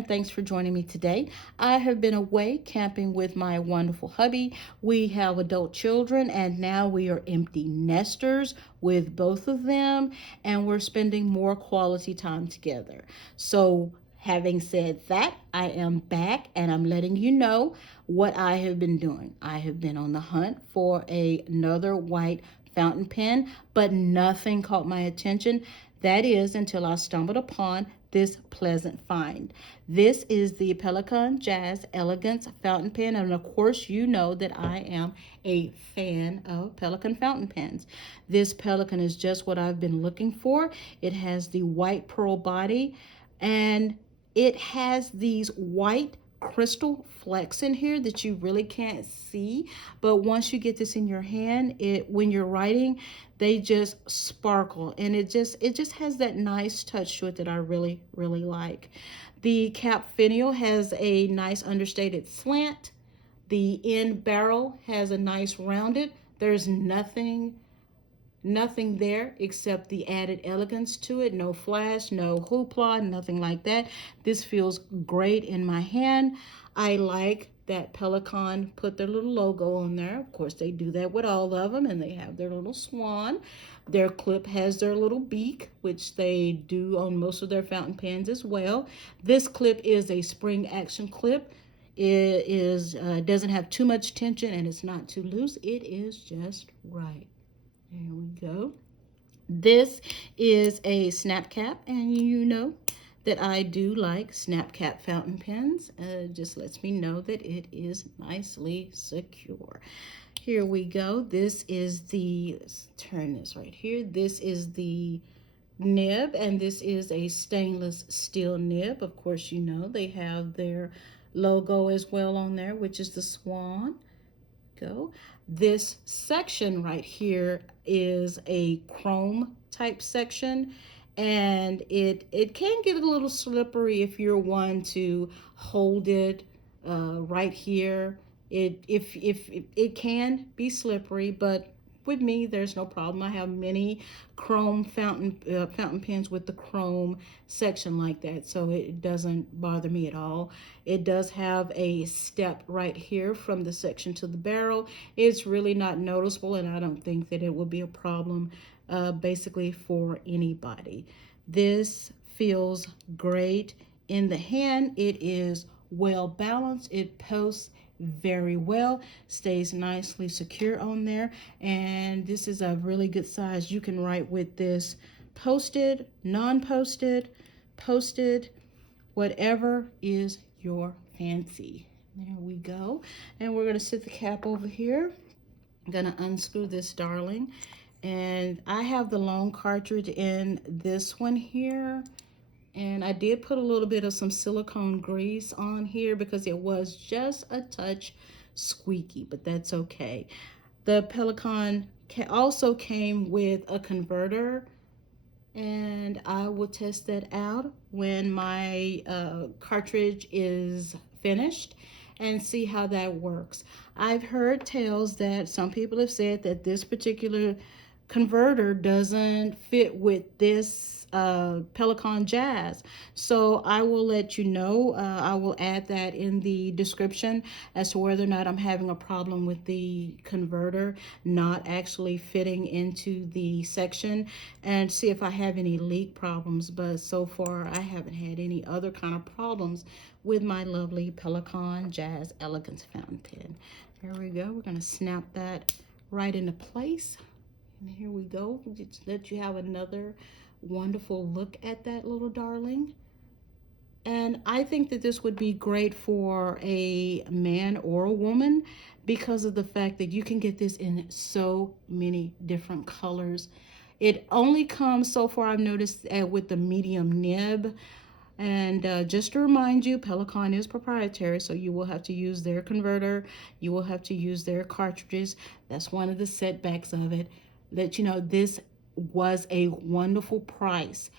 and thanks for joining me today. I have been away camping with my wonderful hubby. We have adult children, and now we are empty nesters with both of them, and we're spending more quality time together. So, having said that, I am back and I'm letting you know what I have been doing. I have been on the hunt for another white fountain pen, but nothing caught my attention. That is until I stumbled upon this pleasant find. This is the Pelikan Jazz Elegance fountain pen, and of course you know that I am a fan of Pelikan fountain pens. This Pelikan is just what I've been looking for. It has the white pearl body, and it has these white crystal flecks in here that you really can't see, but once you get this in your hand, when you're writing, they just sparkle, and it just has that nice touch to it that I really like. The cap finial has a nice understated slant. The end barrel has a nice rounded. There's nothing there except the added elegance to it. No flash, no hoopla, nothing like that. This feels great in my hand. I like that Pelikan put their little logo on there. Of course, they do that with all of them, and they have their little swan. Their clip has their little beak, which they do on most of their fountain pens as well. This clip is a spring action clip. It doesn't have too much tension, and it's not too loose. It is just right. There we go. This is a snap cap, and you know that I do like snap cap fountain pens. Just lets me know that it is nicely secure. Here we go. This is let's turn this right here. This is the nib, and this is a stainless steel nib. Of course, you know they have their logo as well on there, which is the swan. Go. This section right here is a chrome type section, and it can get a little slippery if you're one to hold it right here. If it can be slippery, but with me there's no problem. I have many chrome fountain pens with the chrome section like that, so it doesn't bother me at all. It does have a step right here from the section to the barrel. It's really not noticeable, and I don't think that it will be a problem basically for anybody. This feels great in the hand. It is well balanced. It posts very well, stays nicely secure on there, and this is a really good size. You can write with this posted, non-posted, posted, whatever is your fancy. There we go. And we're going to sit the cap over here. I'm going to unscrew this darling, and I have the long cartridge in this one here. And I did put a little bit of some silicone grease on here because it was just a touch squeaky, but that's okay. The Pelikan also came with a converter, and I will test that out when my cartridge is finished and see how that works. I've heard tales that some people have said that this particular converter doesn't fit with this Pelikan Jazz, so I will let you know. I will add that in the description as to whether or not I'm having a problem with the converter not actually fitting into the section, and see if I have any leak problems. But so far I haven't had any other kind of problems with my lovely Pelikan Jazz Elegance fountain pen. There we go. We're going to snap that right into place, and here we go. Just let you have another wonderful look at that little darling. And I think that this would be great for a man or a woman because of the fact that you can get this in so many different colors. It only comes, so far I've noticed, with the medium nib. And just to remind you, Pelikan is proprietary, so you will have to use their converter. You will have to use their cartridges. That's one of the setbacks of it. Let you know, this was a wonderful price,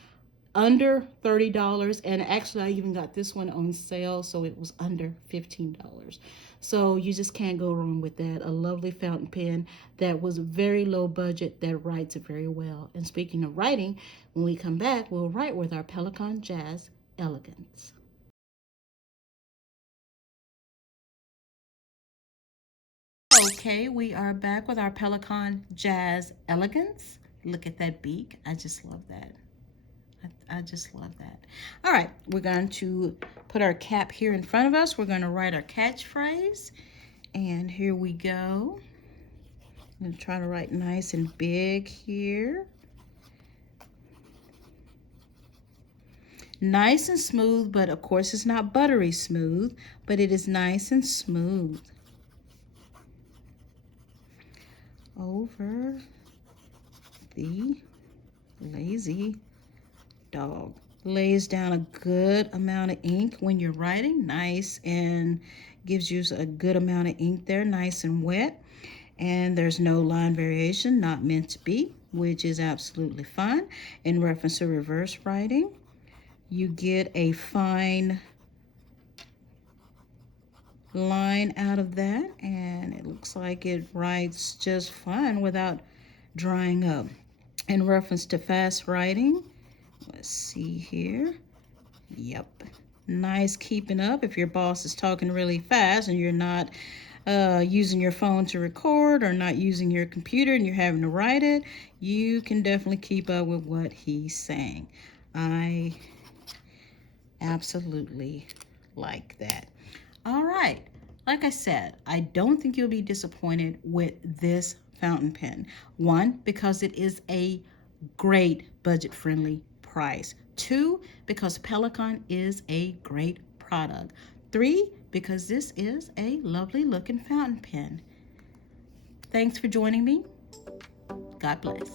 under $30, and actually I even got this one on sale, so it was under $15. So you just can't go wrong with that. A lovely fountain pen that was very low budget, that writes very well. And speaking of writing, when we come back, we'll write with our Pelikan Jazz Elegance. Okay, we are back with our Pelikan Jazz Elegance. Look at that beak. I just love that. I just love that. All right, we're going to put our cap here in front of us. We're going to write our catchphrase. And here we go. I'm going to try to write nice and big here. Nice and smooth, but of course it's not buttery smooth, but it is nice and smooth. Over the lazy dog. Lays down a good amount of ink when you're writing. Nice, and gives you a good amount of ink there, nice and wet. And there's no line variation, not meant to be, which is absolutely fine. In reference to reverse writing, you get a fine line out of that, and it looks like it writes just fine without drying up. In reference to fast writing, let's see here. Yep, nice keeping up. If your boss is talking really fast and you're not using your phone to record or not using your computer and you're having to write it, you can definitely keep up with what he's saying. I absolutely like that. All right, like I said, I don't think you'll be disappointed with this fountain pen. One, because it is a great budget-friendly price. Two, because Pelikan is a great product. Three, because this is a lovely looking fountain pen. Thanks for joining me. God bless.